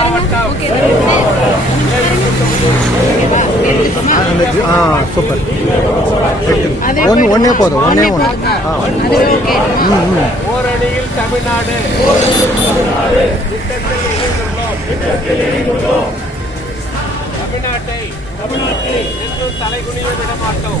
மாவட்டம் போதும் ஒன்றே ஓரணியில் தமிழ்நாடு தமிழ்நாட்டை தமிழ்நாட்டை என்று தலைகுனிய விடமாட்டோம்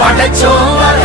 படைச்சோம்.